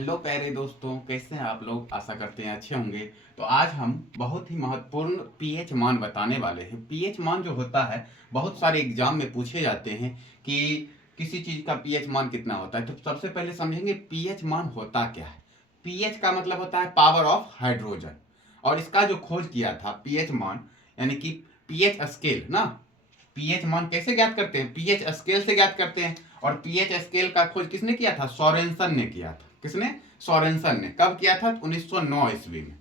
Hello प्यारे दोस्तों, कैसे हैं आप लोग। आशा करते हैं अच्छे होंगे। तो आज हम बहुत ही महत्वपूर्ण पीएच मान बताने वाले हैं। पीएच मान जो होता है बहुत सारे एग्जाम में पूछे जाते हैं कि किसी चीज़ का पीएच मान कितना होता है। तो सबसे पहले समझेंगे पीएच मान होता क्या है। पीएच का मतलब होता है पावर ऑफ हाइड्रोजन, और इसका जो खोज किया था पीएच मान यानी कि पीएच स्केल ना। पीएच मान कैसे ज्ञात करते हैं? पीएच स्केल से ज्ञात करते हैं। और पीएच स्केल का खोज किसने किया था? सोरेनसन ने किया था। किसने? सोरेनसन ने। कब किया था? 1909 ईस्वी में।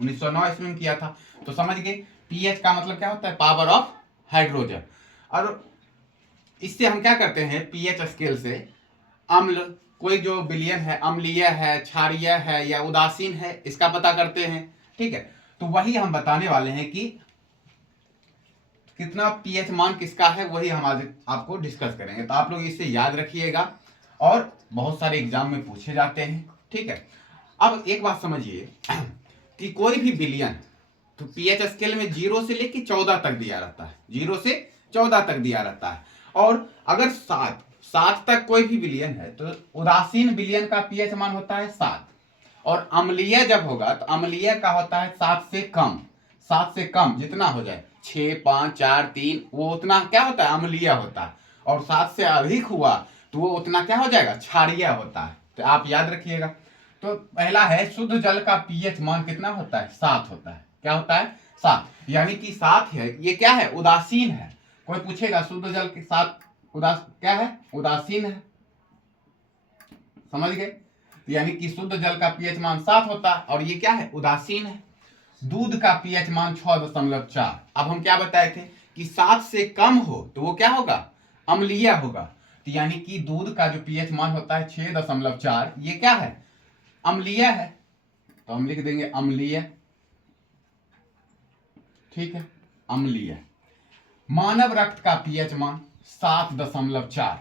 1909 ईस्वी में किया था। तो समझ गए पीएच का मतलब क्या होता है? Power of hydrogen. और इससे हम क्या करते हैं? पीएच स्केल से अम्ल, कोई जो विलयन है, अम्लीय है, क्षारीय है या उदासीन है, इसका पता करते हैं। ठीक है, तो वही हम बताने वाले हैं कि कितना पीएच मान किसका है, वही हम आज आपको डिस्कस करेंगे। तो आप लोग इसे याद रखिएगा, और बहुत सारे एग्जाम में पूछे जाते हैं। ठीक है, अब एक बात समझिए कि कोई भी विलयन तो पीएच स्केल में 0 से लेके 14 तक दिया रहता है। 0 से 14 तक दिया रहता है। और अगर 7 तक कोई भी विलयन है तो उदासीन विलयन का पीएच मान होता है 7। और अम्लीय जब होगा तो अम्लीय का होता है 7 से कम। 7 से कम जितना हो जाए, 6, 5, 4, 3, वो उतना क्या होता है? अम्लीय होता है। और 7 से अधिक हुआ तो वो उतना क्या हो जाएगा? क्षारीय होता है। तो आप याद रखिएगा। तो पहला है शुद्ध जल का पीएच मान कितना होता है? 7 होता है। क्या होता है? 7। यानी कि 7 है, ये क्या है? उदासीन है। कोई पूछेगा शुद्ध जल के 7 क्या है? उदासीन है। समझ गए? यानी कि शुद्ध जल का पीएच मान 7 होता है, और ये क्या है? उदासीन है। दूध का पीएच मान 6.4। अब हम क्या बताए थे कि 7 से कम हो तो वो क्या होगा? अम्लीय होगा। तो यानी कि दूध का जो पीएच मान होता है 6.4, ये क्या है? अम्लीय है। तो हम लिख देंगे अम्लीय। ठीक है, अम्लीय। मानव रक्त का पीएच मान 7.4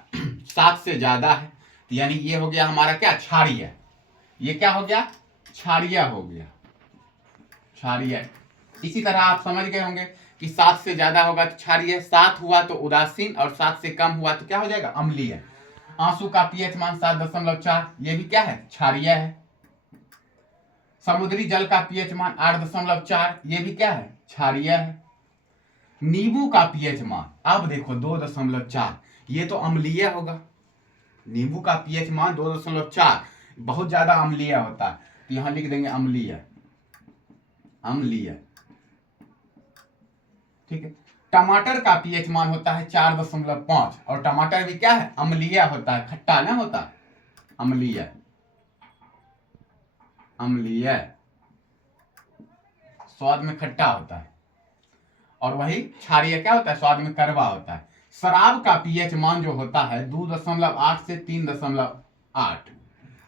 7 से ज्यादा है, तो यानी ये हो गया हमारा क्या? क्षारीय। ये क्या हो गया? क्षारीय हो गया। क्षारीय। इसी तरह आप समझ गए होंगे कि 7 से ज्यादा होगा तो क्षारीय, 7 हुआ तो उदासीन, और 7 से कम हुआ तो क्या हो जाएगा? अम्लीय। आंसू का पीएच मान 7.4, ये भी क्या है? क्षारीय है। समुद्री जल का पीएच मान 8.4, ये भी क्या है? क्षारीय है। नींबू का पीएच मान, अब देखो 2.4, ये तो अम्लीय होगा। नींबू का पीएच मान 2.4 बहुत ज्यादा अम्लीय होता है, तो यहां लिख देंगे अम्लीय। अम्लीय। ठीक है। टमाटर का पीएच मान होता है 4.5, और टमाटर भी क्या है? अम्लीय होता है, खट्टा ना होता। अम्लीय। अम्लीय, स्वाद में खट्टा होता है। और वही क्षारीय क्या होता है? स्वाद में कड़वा होता है। शराब का पीएच मान जो होता है 2.8 से 3.8।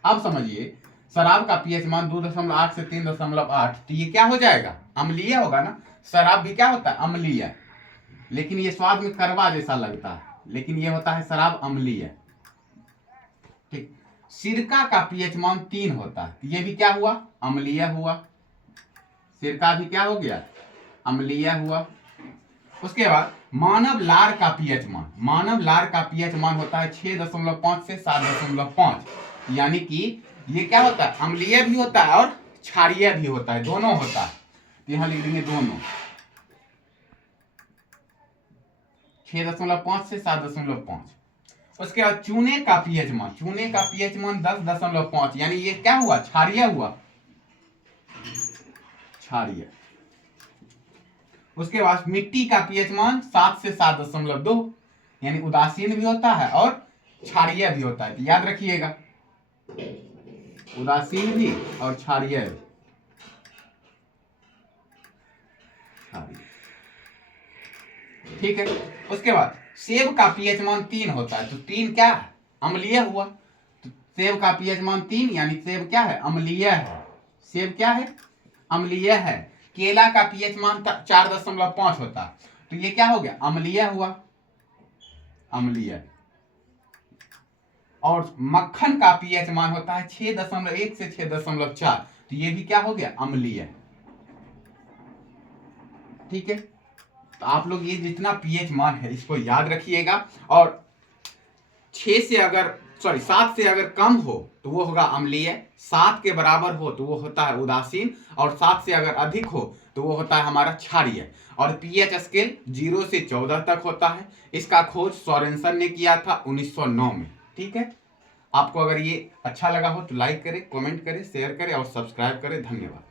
अब समझिए शराब का पीएच मान 2.8 से 3.8, तो ये क्या हो जाएगा? अम्लीय होगा ना। शराब भी क्या होता है? अम्लीय। लेकिन ये स्वाद में कड़वा जैसा लगता है, लेकिन ये होता है शराब अम्लीय। ठीक। सिरका का पीएच मान 3 होता है, तो ये भी क्या हुआ? अम्लीय हुआ। सिरका भी क्या हो गया? अम्लीय हुआ। उसके बाद मानव लार का पीएच मान, मानव लार का पीएच मान होता है 6.5 से 7.5, यानी कि ये क्या होता है? अम्लीय भी होता है और क्षारीय भी होता है, दोनों होता है। तो यहां लिख देंगे दोनों। 6.5 से 7.5। उसके बाद चूने का पीएच मान, चूने का पीएच मान 10.5, यानी ये क्या हुआ? क्षारीय हुआ। क्षारीय। उसके बाद मिट्टी का पीएच मान 7 से 7.2, यानी उदासीन भी होता है और क्षारीय भी होता है। तो याद रखिएगा, उदासीन भी और क्षारीय भी। ठीक है। उसके बाद सेब का पीएच मान 3 होता है, तो 3 क्या है? अम्लीय हुआ। तो सेब का पीएच मान 3, यानी सेब क्या है? अम्लीय है। सेब क्या है? अम्लीय है। केला का पीएच मान 4.5 होता है, तो ये क्या हो गया? अम्लीय हुआ। अम्लीय। और मक्खन का पीएच मान होता है 6.1 से 6.4, तो ये भी क्या हो गया? अम्लीय। ठीक है, तो आप लोग ये जितना पीएच मान है इसको याद रखिएगा। और 6 से अगर सॉरी 7 से अगर कम हो तो वो होगा अम्लीय, 7 के बराबर हो तो वो होता है उदासीन, और 7 से अगर अधिक हो तो वो होता है हमारा क्षारीय। और पीएच स्केल 0 से 14 तक होता है। इसका खोज सोरेनसन ने किया था 1909 में। ठीक है, आपको अगर ये अच्छा लगा हो तो लाइक करें, कमेंट करें, शेयर करें और सब्सक्राइब करें। धन्यवाद।